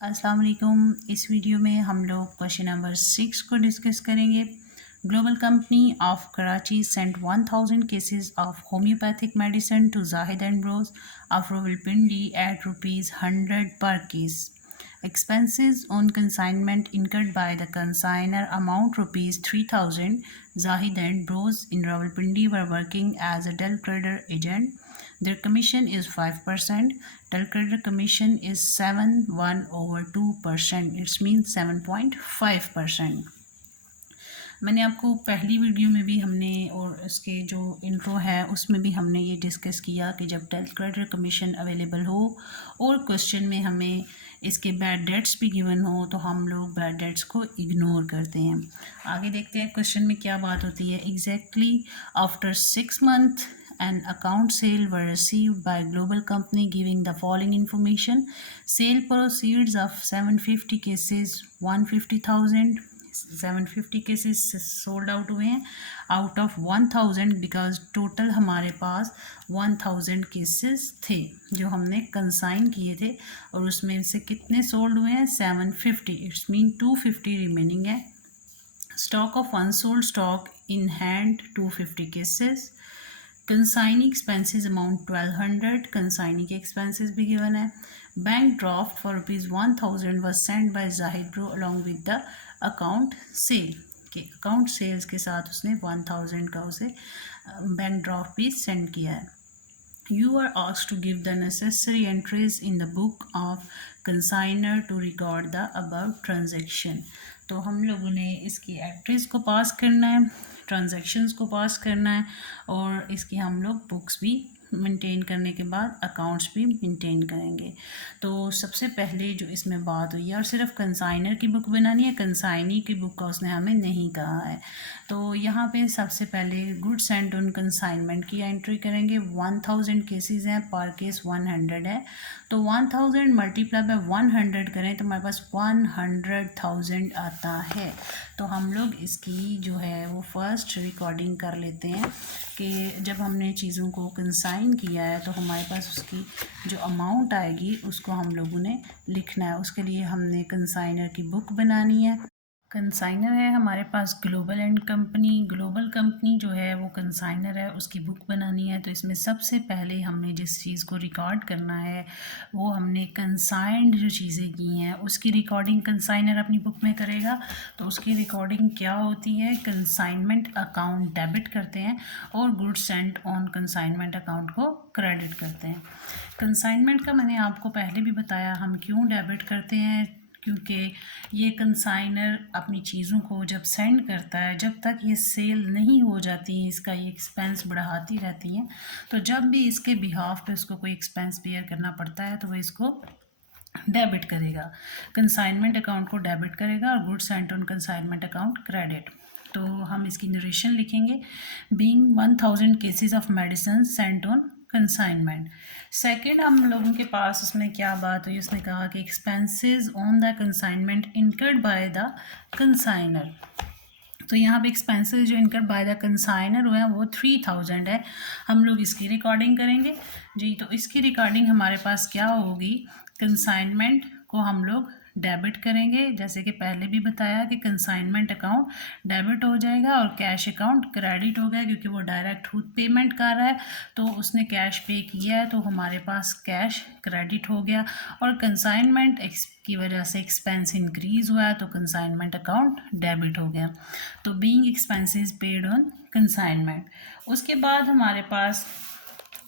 अस्सलाम वालेकुम। इस वीडियो में हम लोग क्वेश्चन नंबर 6 को डिस्कस करेंगे। Global company of Karachi sent 1000 cases of homoeopathic medicine to Zahid and bros of Rawalpindi at ₹100 पर case. Expenses on consignment incurred by the consignor amount ₹3000. Zahid and Bros in Rawalpindi were working as a Del Trader agent. Their commission is 5%. Del Trader commission is 7/2%. It means 7.5%. मैंने आपको पहली video में भी हमने और इसके जो intro है उसमें भी हमने ये डिस्कस किया कि जब डेल क्रेडिटर कमीशन अवेलेबल हो और क्वेश्चन में हमें इसके बैड डेट्स भी गिवन हो तो हम लोग बैड डेट्स को इग्नोर करते हैं। आगे देखते हैं क्वेश्चन में क्या बात होती है। Exactly after 6 months an account sale were received by global company giving the following information. Sale proceeds of 750 cases 150,000, 750 cases sold out हुए हैं आउट ऑफ 1000 बिकॉज टोटल हमारे पास 1000 केसेस थे जो हमने कंसाइन किए थे और उसमें से कितने सोल्ड हुए हैं 750। इट्स मीन 250 रिमेनिंग है। Stock of unsold stock in hand 250 cases. Consignee expenses amount 1200। Consignee के एक्सपेंसेस भी गिवन है। Bank draft for ₹1000 was sent by Zahid Bro along with the account cell के अकाउंट सेल्स के साथ उसने 1000 का उसे बैंक ड्राफ्ट भी सेंड किया है। You are asked to give the necessary entries in the book of consignor to record the above transaction. तो हम लोगों ने इसकी एंट्रीज को पास करना है, ट्रांजैक्शंस को पास करना है और इसकी हम लोग बुक्स भी मेंटेन करने के बाद अकाउंट्स भी मेंटेन करेंगे। तो सबसे पहले जो इसमें बात हुई है और सिर्फ कंसाइनर की बुक बनानी है, कंसाइनी की बुक का उसने हमें नहीं कहा है। तो यहाँ पे सबसे पहले गुड्स सेंट ऑन कंसाइनमेंट की एंट्री करेंगे। 1000 केसेस हैं, पर केस 100 है तो 1000 मल्टीप्लाई बाय 100 करें तो हमारे पास 100,000 आता है। तो हम लोग इसकी जो है वो फर्स्ट रिकॉर्डिंग कर लेते हैं कि जब हमने चीज़ों को कंसाइन किया है तो हमारे पास उसकी जो अमाउंट आएगी उसको हम लोगों ने लिखना है। उसके लिए हमने कंसाइनर की बुक बनानी है। कंसाइनर है हमारे पास global and company. Global company जो है वो कंसाइनर है, उसकी बुक बनानी है। तो इसमें सबसे पहले हमने जिस चीज़ को रिकॉर्ड करना है वो हमने कंसाइंड जो चीज़ें की हैं उसकी रिकॉर्डिंग कंसाइनर अपनी बुक में करेगा। तो उसकी रिकॉर्डिंग क्या होती है, कंसाइनमेंट अकाउंट डेबिट करते हैं और goods Saint on consignment account को क्रेडिट करते हैं। कंसाइनमेंट का मैंने आपको पहले भी बताया हम क्यों डेबिट करते हैं, क्योंकि ये कंसाइनर अपनी चीज़ों को जब सेंड करता है जब तक ये सेल नहीं हो जाती इसका ये एक्सपेंस बढ़ाती रहती हैं। तो जब भी इसके बिहाफ पे उसको कोई एक्सपेंस बेयर करना पड़ता है तो वो इसको डेबिट करेगा, कंसाइनमेंट अकाउंट को डेबिट करेगा और goods Saint on consignment account credit. तो हम इसकी नरेशन लिखेंगे। Being 1000 cases of medicine Saint on consignment. Second हम लोगों के पास उसमें क्या बात हुई, उसने कहा कि expenses on the consignment incurred by the consignor. तो यहाँ पे एक्सपेंसेस जो इनकर्ड बाय द कंसाइनर हुए हैं वो 3000 है। हम लोग इसकी रिकॉर्डिंग करेंगे जी। तो इसकी रिकॉर्डिंग हमारे पास क्या होगी, कंसाइनमेंट को हम लोग डेबिट करेंगे जैसे कि पहले भी बताया कि कंसाइनमेंट अकाउंट डेबिट हो जाएगा और कैश अकाउंट क्रेडिट हो गया क्योंकि वो डायरेक्ट खुद पेमेंट कर रहा है तो उसने कैश पे किया है तो हमारे पास कैश क्रेडिट हो गया। और कंसाइनमेंट की वजह से एक्सपेंस इंक्रीज़ हुआ है तो कंसाइनमेंट अकाउंट डेबिट हो गया। तो being expenses paid on consignment. उसके बाद हमारे पास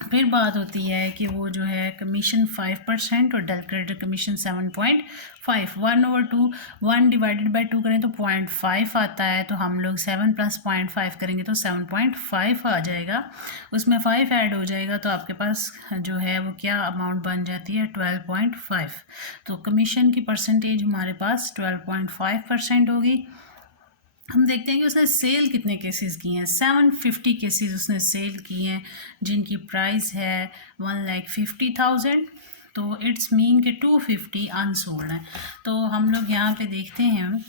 फिर बात होती है कि वो जो है कमीशन 5% और del creditor commission 7.5। 1/2 1 divided by 2 करें तो 0.5 आता है। तो हम लोग 7 + 0.5 करेंगे तो 7.5 आ जाएगा। उसमें 5 ऐड हो जाएगा तो आपके पास जो है वो क्या अमाउंट बन जाती है 12.5। तो कमीशन की परसेंटेज हमारे पास 12.5% होगी। हम देखते हैं कि उसने सेल कितने केसेस किए हैं। 750 केसेस उसने सेल किए हैं जिनकी प्राइस है 1,50,000। तो इट्स मीन कि 250 अनसोल्ड है। तो हम लोग यहाँ पे देखते हैं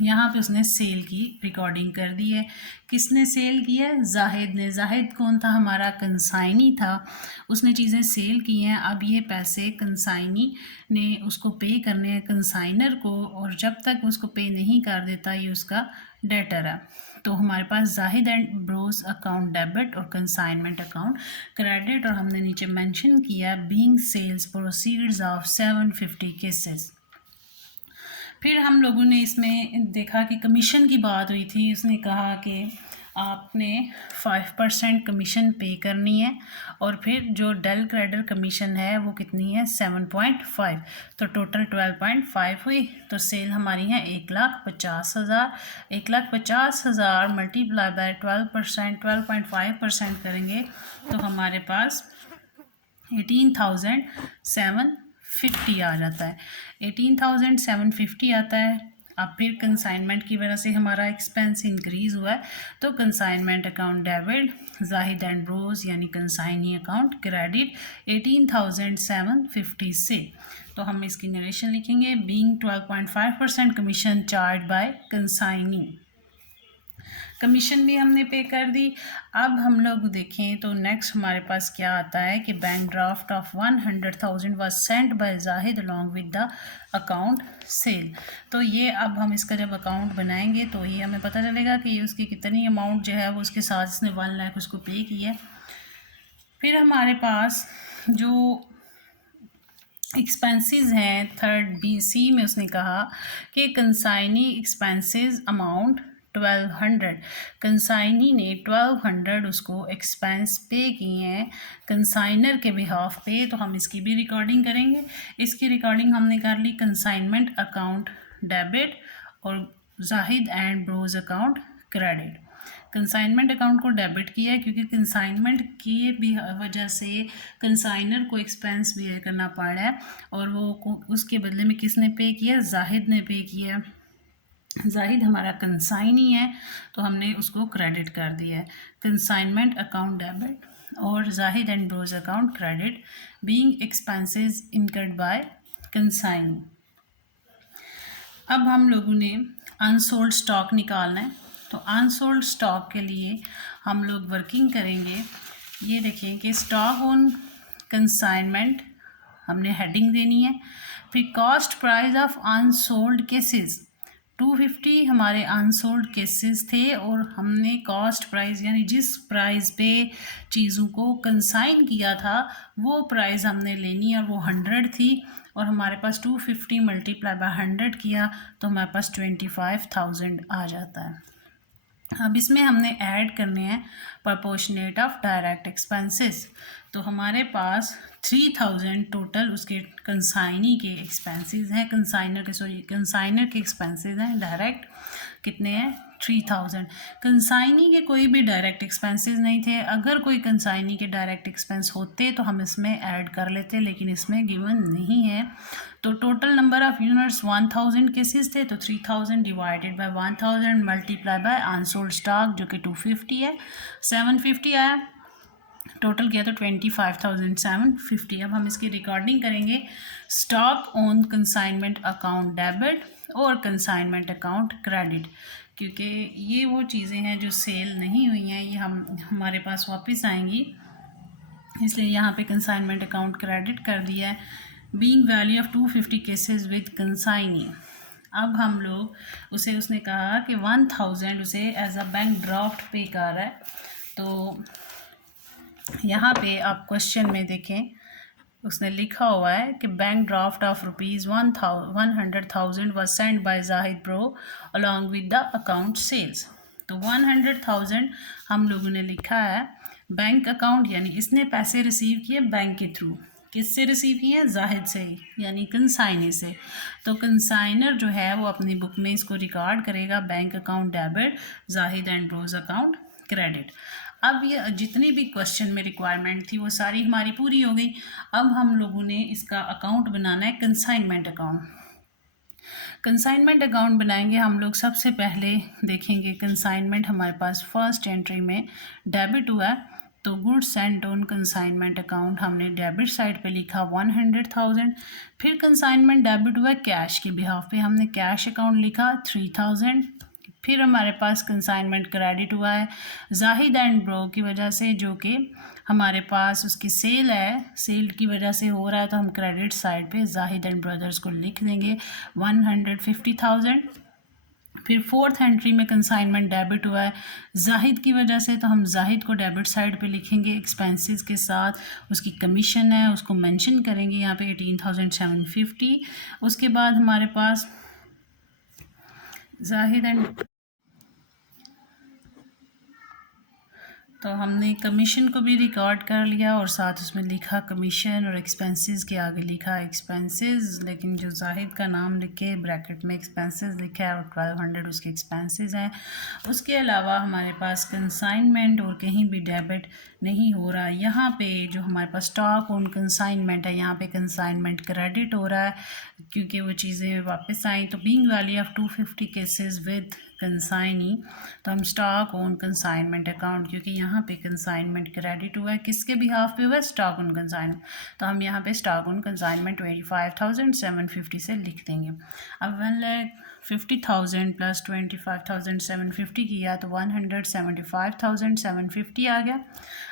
यहाँ पे उसने सेल की रिकॉर्डिंग कर दी है। किसने सेल किया? जाहिद ने। जाहिद कौन था? हमारा कंसाइनी था, उसने चीज़ें सेल की हैं। अब ये पैसे कंसाइनी ने उसको पे करने हैं कंसाइनर को, और जब तक उसको पे नहीं कर देता ये उसका डेटर है। तो हमारे पास Zahid and bros account debit और कंसाइनमेंट अकाउंट क्रेडिट, और हमने नीचे मेंशन किया being sales proceeds of 750 cases. फिर हम लोगों ने इसमें देखा कि कमीशन की बात हुई थी। उसने कहा कि आपने 5% कमीशन पे करनी है, और फिर जो डेल क्रेडिट कमीशन है वो कितनी है? 7.5। तो टोटल 12.5 हुई। तो सेल हमारी है 1,50,000। 1,50,000 मल्टीप्लाई बाय 12%, 12.5% करेंगे तो हमारे पास 18,750 आ जाता है। 18,750 आता है। अब फिर कंसाइनमेंट की वजह से हमारा एक्सपेंस इंक्रीज़ हुआ है, तो consignment account debit, Zahid and Bros यानी कंसाइनी अकाउंट क्रेडिट 18,750 से। तो हम इसकी नरेशन लिखेंगे being 12.5% commission charge by consignee. Commission भी हमने पे कर दी। अब हम लोग देखें तो नेक्स्ट हमारे पास क्या आता है कि bank draft of 100,000 was sent by Zahid along with the account cell. तो ये अब हम इसका जब अकाउंट बनाएंगे तो ये हमें पता चलेगा कि ये उसकी कितनी अमाउंट जो है वो उसके साथ इसने 1 लाख उसको पे किया। फिर हमारे पास जो एक्सपेंसेस हैं थर्ड BC में उसने कहा कि कंसाइनी एक्सपेंसेस अमाउंट 1200। कंसाइनी ने 1200 उसको एक्सपेंस पे किए हैं कंसाइनर के बिहाफ पे। तो हम इसकी भी रिकॉर्डिंग करेंगे। इसकी रिकॉर्डिंग हमने कर ली कंसाइनमेंट अकाउंट डेबिट और Zahid and bros account credit. Consignment account को डेबिट किया है क्योंकि कंसाइनमेंट की भी वजह से कंसाइनर को एक्सपेंस भी करना पड़ा है, और वो उसके बदले में किसने पे किया? जाहिद ने पे किया। जाहिद हमारा कंसाइनी है तो हमने उसको क्रेडिट कर दिया है। कंसाइनमेंट अकाउंट डेबिट और Zahid and bros account credit being expenses incurred by consignee. अब हम लोगों ने अनसोल्ड स्टॉक निकालना है। तो अनसोल्ड स्टॉक के लिए हम लोग वर्किंग करेंगे। ये देखें कि स्टॉक ऑन कंसाइनमेंट हमने हेडिंग देनी है। फिर cost price of unsold cases 250 हमारे अनसोल्ड केसेस थे, और हमने कॉस्ट प्राइस यानी जिस प्राइस पे चीज़ों को कंसाइन किया था वो प्राइस हमने लेनी है, और वो 100 थी, और हमारे पास 250 मल्टीप्लाई बाय 100 किया तो हमारे पास 25,000 आ जाता है। अब इसमें हमने ऐड करने हैं प्रपोर्शनेट ऑफ डायरेक्ट एक्सपेंसेस। तो हमारे पास 3,000 टोटल उसके कंसाइनी के एक्सपेंसेस हैं, कंसाइनर के एक्सपेंसेस हैं डायरेक्ट। कितने हैं? 3,000। कंसाइनी के कोई भी डायरेक्ट एक्सपेंसेस नहीं थे। अगर कोई कंसाइनी के डायरेक्ट एक्सपेंस होते तो हम इसमें ऐड कर लेते, लेकिन इसमें गिवन नहीं है। तो total number of units 1000 cases थे, तो 3000 divided by 1000 multiply by unsold stock जो कि 250 है, 750 आया। टोटल किया तो 25,750। अब हम इसकी रिकॉर्डिंग करेंगे stock on consignment account debit और कंसाइनमेंट अकाउंट क्रेडिट, क्योंकि ये वो चीज़ें हैं जो सेल नहीं हुई हैं, ये हमारे पास वापस आएंगी, इसलिए यहाँ पे कंसाइनमेंट अकाउंट क्रेडिट कर दिया है। Being value of 250 cases with consignee. अब हम लोग उसने कहा कि 1000 उसे एज अ बैंक ड्राफ्ट पे कर रहा है। तो यहाँ पे आप क्वेश्चन में देखें उसने लिखा हुआ है कि bank draft of ₹100,000 was sent by Zahid bro along with the account sales. तो 100,000 हम लोगों ने लिखा है बैंक अकाउंट, यानी इसने पैसे रिसीव किए बैंक के थ्रू। किससे रिसीव किए? जाहिद से, यानी कंसाइनी से। तो कंसाइनर जो है वो अपनी बुक में इसको रिकॉर्ड करेगा bank account debit, Zahid and bros account credit. अब ये जितनी भी क्वेश्चन में रिक्वायरमेंट थी वो सारी हमारी पूरी हो गई। अब हम लोगों ने इसका अकाउंट बनाना है कंसाइनमेंट अकाउंट। कंसाइनमेंट अकाउंट बनाएंगे हम लोग। सबसे पहले देखेंगे कंसाइनमेंट हमारे पास फर्स्ट एंट्री में डेबिट हुआ है तो goods Saint on consignment account हमने डेबिट साइड पे लिखा 100,000। फिर कंसाइनमेंट डेबिट हुआ कैश के बिहाफ पे, हमने कैश अकाउंट लिखा 3,000। फिर हमारे पास कंसाइनमेंट क्रेडिट हुआ है जाहिद एंड ब्रो की वजह से, जो कि हमारे पास उसकी सेल है, सेल की वजह से हो रहा है, तो हम क्रेडिट साइड पे जाहिद एंड ब्रदर्स को लिख देंगे 150,000। फिर फोर्थ एंट्री में कंसाइनमेंट डेबिट हुआ है जाहिद की वजह से, तो हम जाहिद को डेबिट साइड पे लिखेंगे एक्सपेंसेस के साथ। उसकी कमीशन है उसको मेंशन करेंगे यहाँ पे 18,750। उसके बाद हमारे पास जाहिद एंड, तो हमने कमीशन को भी रिकॉर्ड कर लिया और साथ उसमें लिखा कमीशन, और एक्सपेंसेस के आगे लिखा एक्सपेंसेस, लेकिन जो जाहिद का नाम लिखे ब्रैकेट में एक्सपेंसेस लिखा है और 1200 उसके एक्सपेंसेस हैं। उसके अलावा हमारे पास कंसाइनमेंट और कहीं भी डेबिट नहीं हो रहा। यहाँ पे जो हमारे पास स्टॉक ऑन कंसाइनमेंट है, यहाँ पे कंसाइनमेंट क्रेडिट हो रहा है क्योंकि वो चीज़ें वापस आई। तो being value of 250 cases with consignee, तो हम स्टॉक ऑन कंसाइनमेंट अकाउंट, क्योंकि यहाँ पे कंसाइनमेंट क्रेडिट हुआ है, किसके बिहाफ पे हुआ है, स्टॉक ऑन कंसाइनमेंट, तो हम यहाँ पे स्टॉक ऑन कंसाइनमेंट 25,750 से लिख देंगे। अब 1,50,000 प्लस 25,750 किया तो 175,750 आ गया।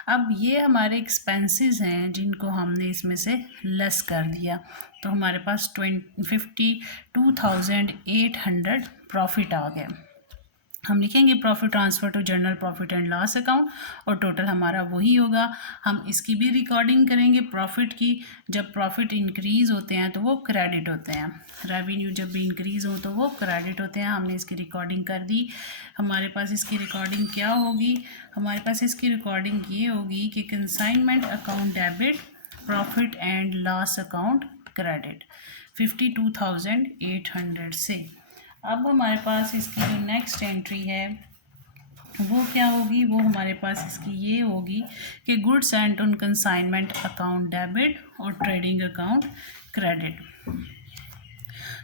अब ये हमारे एक्सपेंसेस हैं जिनको हमने इसमें से लेस कर दिया, तो हमारे पास 52,800 प्रॉफिट आ गया। हम लिखेंगे profit transfer to general profit and loss account, और टोटल हमारा वही होगा। हम इसकी भी रिकॉर्डिंग करेंगे प्रॉफिट की। जब प्रॉफिट इंक्रीज़ होते हैं तो वो क्रेडिट होते हैं, रेवेन्यू जब भी इंक्रीज़ हो तो वो क्रेडिट होते हैं। हमने इसकी रिकॉर्डिंग कर दी। हमारे पास इसकी रिकॉर्डिंग क्या होगी, हमारे पास इसकी रिकॉर्डिंग ये होगी कि consignment account debit, profit and loss account credit 52,800 से। अब हमारे पास इसकी जो नेक्स्ट एंट्री है वो क्या होगी, वो हमारे पास इसकी ये होगी कि goods Saint on consignment account debit और ट्रेडिंग अकाउंट क्रेडिट।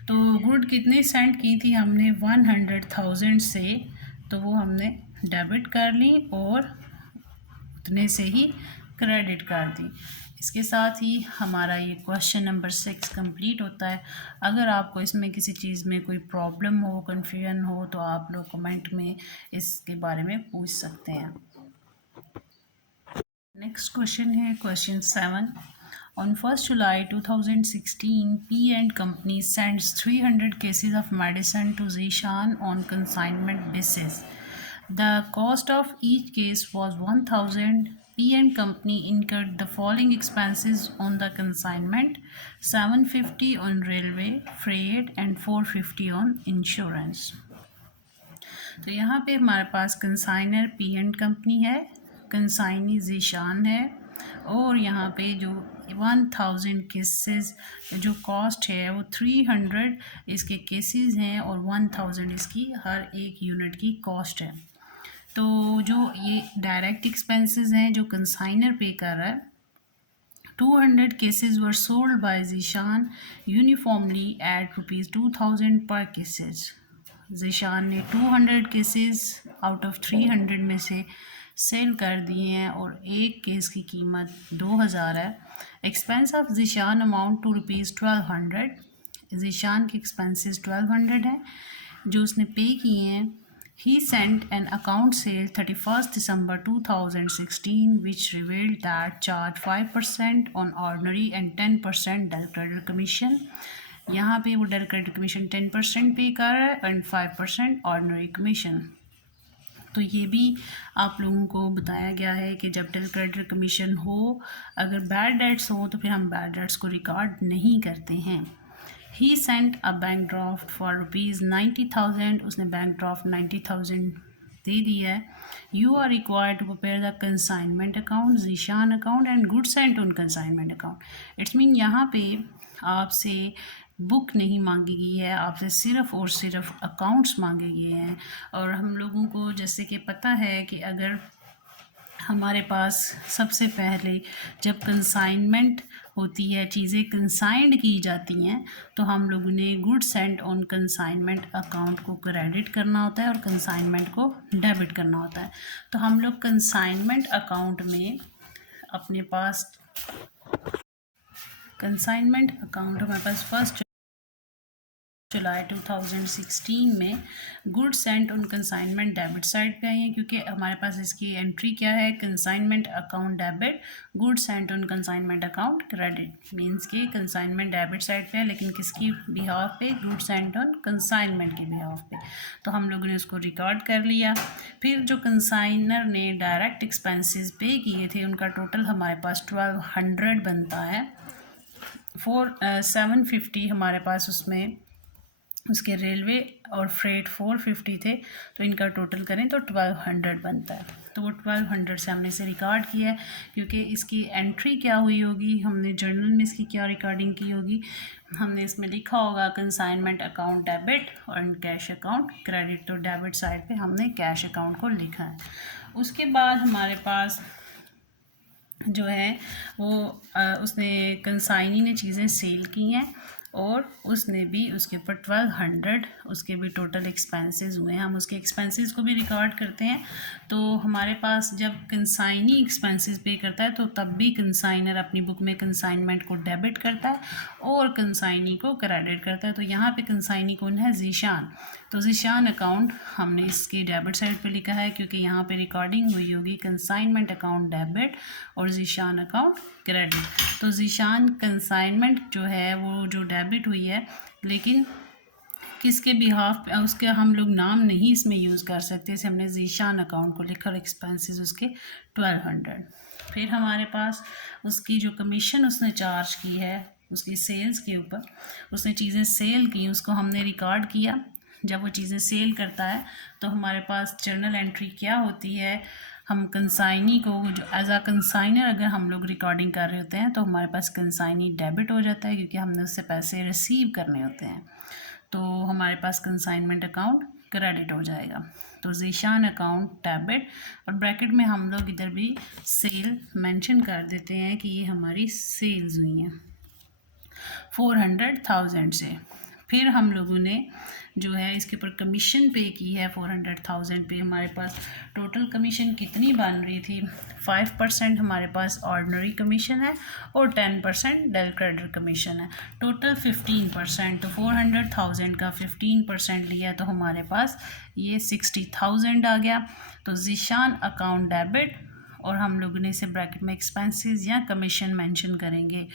तो गुड कितने सेंट की थी हमने 100,000 से, तो वो हमने डेबिट कर ली और उतने से ही क्रेडिट कर दी। इसके साथ ही हमारा ये क्वेश्चन नंबर 6 कंप्लीट होता है। अगर आपको इसमें किसी चीज़ में कोई प्रॉब्लम हो, कन्फ्यूजन हो, तो आप लोग कमेंट में इसके बारे में पूछ सकते हैं। नेक्स्ट क्वेश्चन है question 7। On 1st July 2016, P and Company sends 300 cases of medicine to Zishan on consignment basis. The cost of each case was 1,000. P and Company incurred the following expenses on the consignment: 750 on railway freight and 450 on insurance. तो यहाँ पे हमारे पास consignor P and Company है, consignee Zeeshan है, और यहाँ पे जो 1,000 केसेस जो कॉस्ट है वो 300 इसके केसेस हैं और 1,000 इसकी हर एक यूनिट की कॉस्ट है। तो जो ये डायरेक्ट एक्सपेंसेस हैं जो कंसाइनर पे कर रहा है, 200 cases were sold by Zishan uniformly at ₹2,000 per cases. Zeeshan ने 200 केसेस आउट ऑफ 300 में से सेल कर दिए हैं और एक केस की कीमत 2,000 है। Expense of Zeeshan amount to ₹1,200। Zeeshan के एक्सपेंसेस 1,200 हैं जो उसने पे किए हैं। He sent an account sale 31st December 2016 which revealed that charge 5% on ordinary and 10% direct credit commission. यहाँ पे वो डायरेक्ट क्रेडिट कमीशन 10% पे कर रहा है एंड 5% ऑर्डिनरी कमीशन। तो ये भी आप लोगों को बताया गया है कि जब डायरेक्ट क्रेडिट कमीशन हो, अगर बैड डेट्स हो तो फिर हम बैड डेट्स को रिकॉर्ड नहीं करते हैं। He sent a bank draft for ₹90,000. उसने बैंक ड्राफ्ट 90,000 दे दिया है। You are required to prepare the consignment account, Zeeshan account and goods sent on consignment account. It's mean यहाँ पे आपसे बुक नहीं मांगी गई है, आपसे सिर्फ़ और सिर्फ अकाउंट्स मांगे गए हैं। और हम लोगों को जैसे कि पता है कि अगर हमारे पास सबसे पहले जब कंसाइनमेंट होती है, चीज़ें कंसाइंड की जाती हैं, तो हम लोगों ने goods Saint on consignment account को क्रेडिट करना होता है और कंसाइनमेंट को डेबिट करना होता है। तो हम लोग कंसाइनमेंट अकाउंट में अपने पास कंसाइनमेंट अकाउंट हमारे पास 1 जुलाई 2016 में goods Saint on consignment debit side पे आई है, क्योंकि हमारे पास इसकी एंट्री क्या है, consignment account debit, goods Saint on consignment account credit, means कि कंसाइनमेंट डेबिट साइड पे है लेकिन किसकी बिहाफ पे, गुड्स सेंट ऑन कंसाइनमेंट के बिहाफ पे। तो हम लोगों ने उसको रिकॉर्ड कर लिया। फिर जो कंसाइनर ने डायरेक्ट एक्सपेंसेस पे किए थे उनका टोटल हमारे पास 1200 बनता है। 750 हमारे पास उसमें उसके रेलवे और फ्रेट 450 थे, तो इनका टोटल करें तो 1200 बनता है। तो वो 1200 से हमने इसे रिकॉर्ड किया है, क्योंकि इसकी एंट्री क्या हुई होगी, हमने जर्नल में इसकी क्या रिकॉर्डिंग की होगी, हमने इसमें लिखा होगा कंसाइनमेंट अकाउंट डेबिट और कैश अकाउंट क्रेडिट। तो डेबिट साइड पे हमने कैश अकाउंट को लिखा है। उसके बाद हमारे पास जो है वो उसने कंसाइनी ने चीज़ें सेल की हैं और उसने भी उसके ऊपर 1200 उसके भी टोटल एक्सपेंसेस हुए हैं। हम उसके एक्सपेंसेस को भी रिकॉर्ड करते हैं। तो हमारे पास जब कंसाइनी एक्सपेंसेस पे करता है तो तब भी कंसाइनर अपनी बुक में कंसाइनमेंट को डेबिट करता है और कंसाइनी को क्रेडिट करता है। तो यहाँ पे कंसाइनी कौन है, ज़ीशान। तो ज़ीशान अकाउंट हमने इसकी डेबिट साइड पे लिखा है, क्योंकि यहाँ पे रिकॉर्डिंग हुई होगी कंसाइनमेंट अकाउंट डेबिट और ज़ीशान अकाउंट क्रेडिट। तो ज़ीशान कंसाइनमेंट जो है वो जो डेबिट हुई है, लेकिन किसके बिहाफ पे, उसके हम लोग नाम नहीं इसमें यूज़ कर सकते, इसे हमने ज़ीशान अकाउंट को लिखा और एक्सपेंसेस उसके 1200। फिर हमारे पास उसकी जो कमीशन उसने चार्ज की है उसकी सेल्स के ऊपर, उसने चीज़ें सेल की, उसको हमने रिकॉर्ड किया। जब वो चीज़ें सेल करता है तो हमारे पास जर्नल एंट्री क्या होती है, हम कंसाइनी को जो एज आ कंसाइनर अगर हम लोग रिकॉर्डिंग कर रहे होते हैं तो हमारे पास कंसाइनी डेबिट हो जाता है, क्योंकि हमने उससे पैसे रिसीव करने होते हैं। तो हमारे पास कंसाइनमेंट अकाउंट क्रेडिट हो जाएगा। तो ज़ीशान अकाउंट डेबिट, और ब्रैकेट में हम लोग इधर भी सेल मेंशन कर देते हैं कि ये हमारी सेल्स हुई हैं 400,000 से। फिर हम लोगों ने जो है इसके ऊपर कमीशन पे की है 400,000 पे। हमारे पास टोटल कमीशन कितनी बन रही थी, 5% हमारे पास ऑर्डिनरी कमीशन है और 10% डेल क्रेडिट कमीशन है, टोटल 15%। तो 400,000 का 15% लिया तो हमारे पास ये 60,000 आ गया। तो ज़ीशान अकाउंट डेबिट, और हम लोगों ने इसे ब्रैकेट में एक्सपेंसेस या कमीशन मेंशन करेंगे।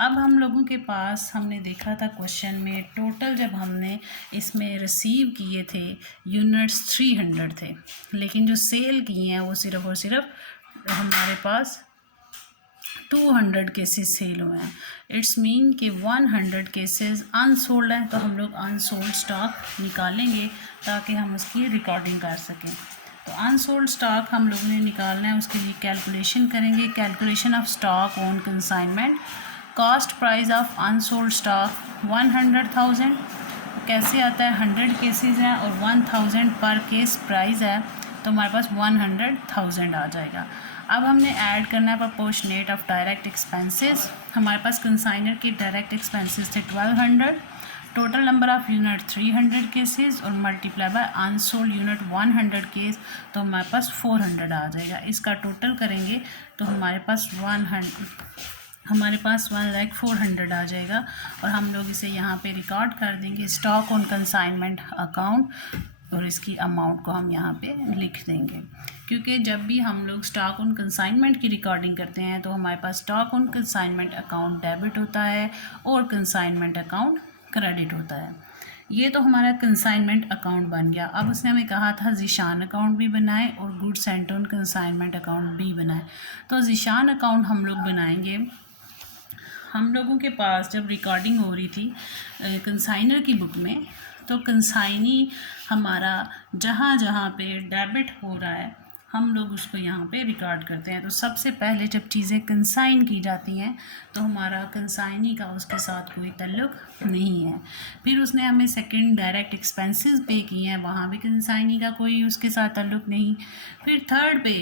अब हम लोगों के पास हमने देखा था क्वेश्चन में टोटल जब हमने इसमें रिसीव किए थे यूनिट्स 300 थे, लेकिन जो सेल किए हैं वो सिर्फ और सिर्फ हमारे पास 200 केसेस सेल हुए हैं। इट्स मीन कि 100 केसेस अनसोल्ड हैं। तो हम लोग अनसोल्ड स्टॉक निकालेंगे ताकि हम उसकी रिकॉर्डिंग कर सकें। तो अनसोल्ड स्टॉक हम लोगों ने निकालना है, उसके लिए कैलकुलेशन करेंगे। Calculation of stock on consignment, cost price of unsold stock 100,000। कैसे आता है, 100 केसेस हैं और 1000 पर केस प्राइस है, तो हमारे पास 100,000 आ जाएगा। अब हमने ऐड करना है प्रोपोर्शनेट ऑफ डायरेक्ट एक्सपेंसेस। हमारे पास कंसाइनर के डायरेक्ट एक्सपेंसेस थे 1200, total number of unit 300 cases और multiply by unsold unit 100 case, तो हमारे पास 400 आ जाएगा। इसका टोटल करेंगे तो हमारे पास 1,04,00,000 आ जाएगा। और हम लोग इसे यहाँ पे रिकॉर्ड कर देंगे स्टॉक ऑन कंसाइनमेंट अकाउंट, और इसकी अमाउंट को हम यहाँ पे लिख देंगे, क्योंकि जब भी हम लोग स्टॉक ऑन कंसाइनमेंट की रिकॉर्डिंग करते हैं तो हमारे पास stock on consignment account debit होता है और कंसाइनमेंट अकाउंट क्रेडिट होता है। ये तो हमारा कंसाइनमेंट अकाउंट बन गया। अब उसने हमें कहा था ज़ीशान अकाउंट भी बनाए और goods Saint on consignment account भी बनाए। तो ज़ीशान अकाउंट हम लोग बनाएंगे। हम लोगों के पास जब रिकॉर्डिंग हो रही थी कंसाइनर की बुक में, तो कंसाइनी हमारा जहाँ जहाँ पे डेबिट हो रहा है हम लोग उसको यहाँ पे रिकॉर्ड करते हैं। तो सबसे पहले जब चीज़ें कंसाइन की जाती हैं तो हमारा कंसाइनी का उसके साथ कोई ताल्लुक नहीं है। फिर उसने हमें सेकंड डायरेक्ट एक्सपेंसेस पे किए हैं, वहाँ भी कंसाइनी का कोई उसके साथ ताल्लुक नहीं। फिर थर्ड पे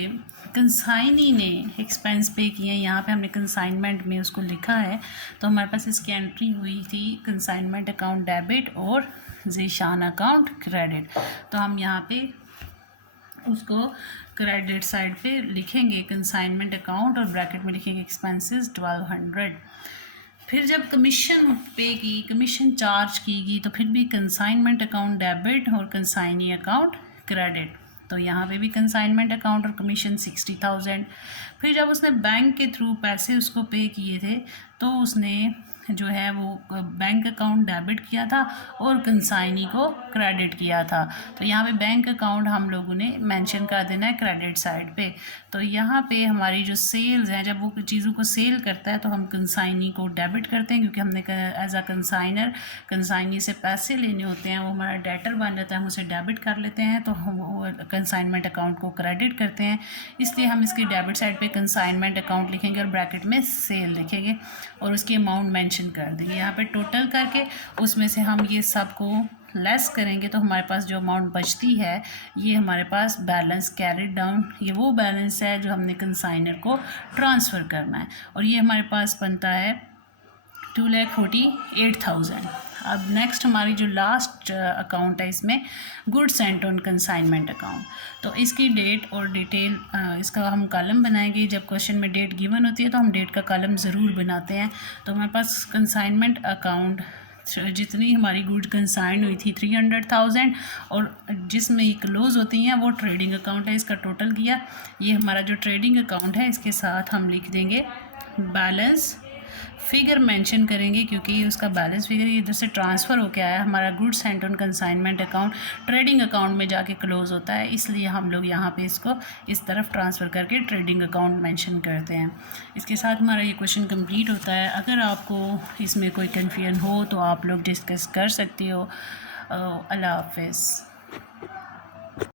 कंसाइनी ने एक्सपेंस पे किए हैं, यहाँ पे हमने कंसाइनमेंट में उसको लिखा है। तो हमारे पास इसकी एंट्री हुई थी कंसाइनमेंट अकाउंट डेबिट और ज़ीशान अकाउंट क्रेडिट। तो हम यहाँ पे उसको क्रेडिट साइड पे लिखेंगे कंसाइनमेंट अकाउंट और ब्रैकेट में लिखेंगे एक्सपेंसेस 1200। फिर जब कमीशन पे की, कमीशन चार्ज की गई, तो फिर भी कंसाइनमेंट अकाउंट डेबिट और कंसाइनी अकाउंट क्रेडिट। तो यहाँ पे भी कंसाइनमेंट अकाउंट और कमीशन 60,000। फिर जब उसने बैंक के थ्रू पैसे उसको पे किए थे तो उसने जो है वो बैंक अकाउंट डेबिट किया था और कंसाइनी को क्रेडिट किया था। तो यहाँ पे बैंक अकाउंट हम लोगों ने मेंशन कर देना है क्रेडिट साइड पे। तो यहाँ पे हमारी जो सेल्स हैं, जब वो चीज़ों को सेल करता है तो हम कंसाइनी को डेबिट करते हैं, क्योंकि हमने एज अ कंसाइनर कंसाइनी से पैसे लेने होते हैं, वो हमारा डेटर बन जाता है, हम उसे डेबिट कर लेते हैं, तो हम वो कंसाइनमेंट अकाउंट को क्रेडिट करते हैं। इसलिए हम इसकी डेबिट साइड पे कंसाइनमेंट अकाउंट लिखेंगे और ब्रैकेट में सेल लिखेंगे और उसकी अमाउंट मेंशन कर देंगे। यहाँ पे टोटल करके उसमें से हम ये सब को लेस करेंगे तो हमारे पास जो अमाउंट बचती है ये हमारे पास बैलेंस कैरिड डाउन, ये वो बैलेंस है जो हमने कंसाइनर को ट्रांसफ़र करना है, और ये हमारे पास बनता है 2,48,000। अब नेक्स्ट हमारी जो लास्ट अकाउंट है इसमें goods and on consignment account. तो इसकी डेट और डिटेल इसका हम कॉलम बनाएंगे। जब क्वेश्चन में डेट गिवन होती है तो हम डेट का कॉलम ज़रूर बनाते हैं। तो हमारे पास कंसाइनमेंट अकाउंट जितनी हमारी गुड कंसाइन हुई थी 300,000 और जिसमें ये क्लोज़ होती हैं वो ट्रेडिंग अकाउंट है, इसका टोटल किया। ये हमारा जो ट्रेडिंग अकाउंट है इसके साथ हम लिख देंगे बैलेंस फिगर मेंशन करेंगे, क्योंकि उसका बैलेंस फिगर इधर से ट्रांसफ़र होकर आया। हमारा goods and on consignment account trading account में जाके क्लोज़ होता है, इसलिए हम लोग यहाँ पे इसको इस तरफ ट्रांसफ़र करके ट्रेडिंग अकाउंट मेंशन करते हैं। इसके साथ हमारा ये क्वेश्चन कंप्लीट होता है। अगर आपको इसमें कोई कन्फ्यूजन हो तो आप लोग डिस्कस कर सकते हो। अल्लाह हाफ़िज़।